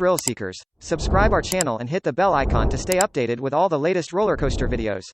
thrill seekers, subscribe our channel and hit the bell icon to stay updated with all the latest roller coaster videos.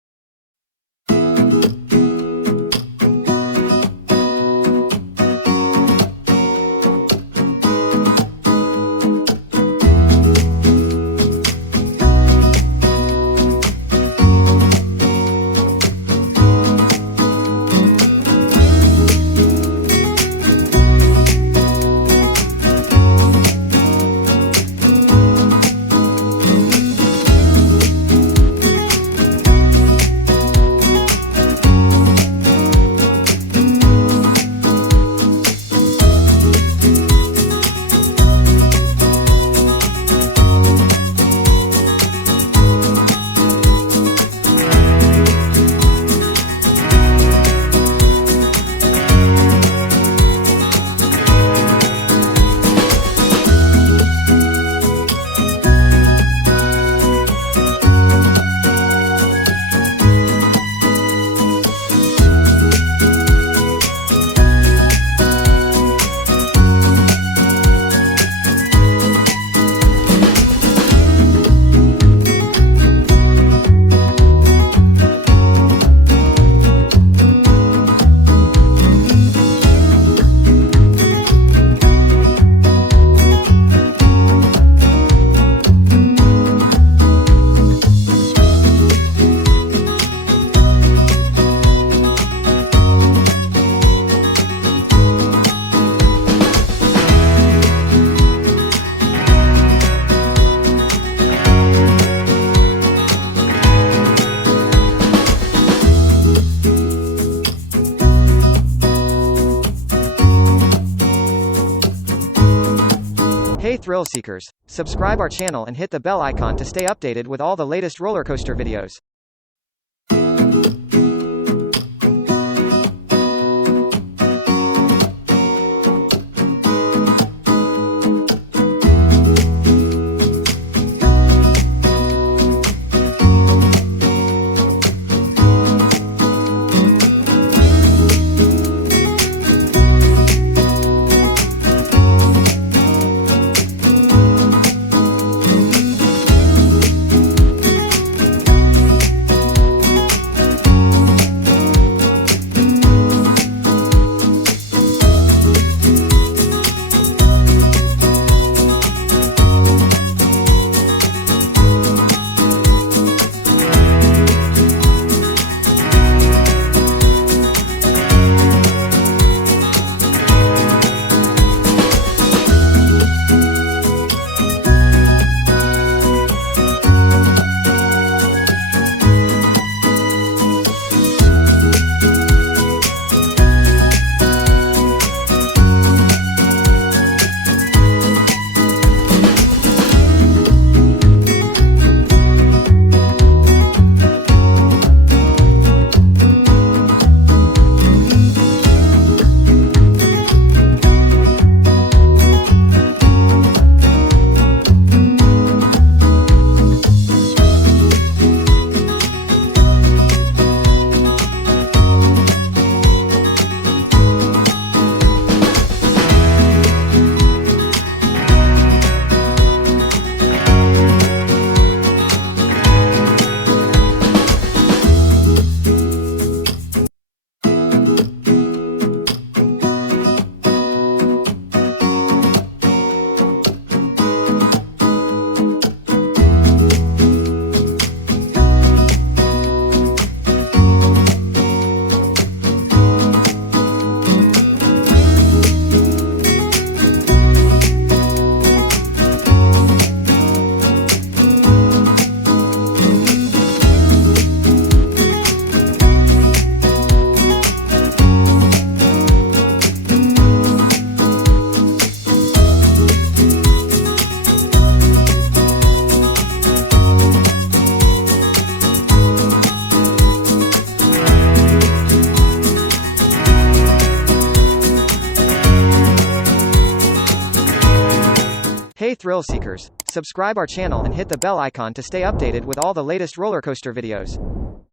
Hey thrill seekers, subscribe our channel and hit the bell icon to stay updated with all the latest roller coaster videos. Hey thrill seekers, subscribe our channel and hit the bell icon to stay updated with all the latest roller coaster videos.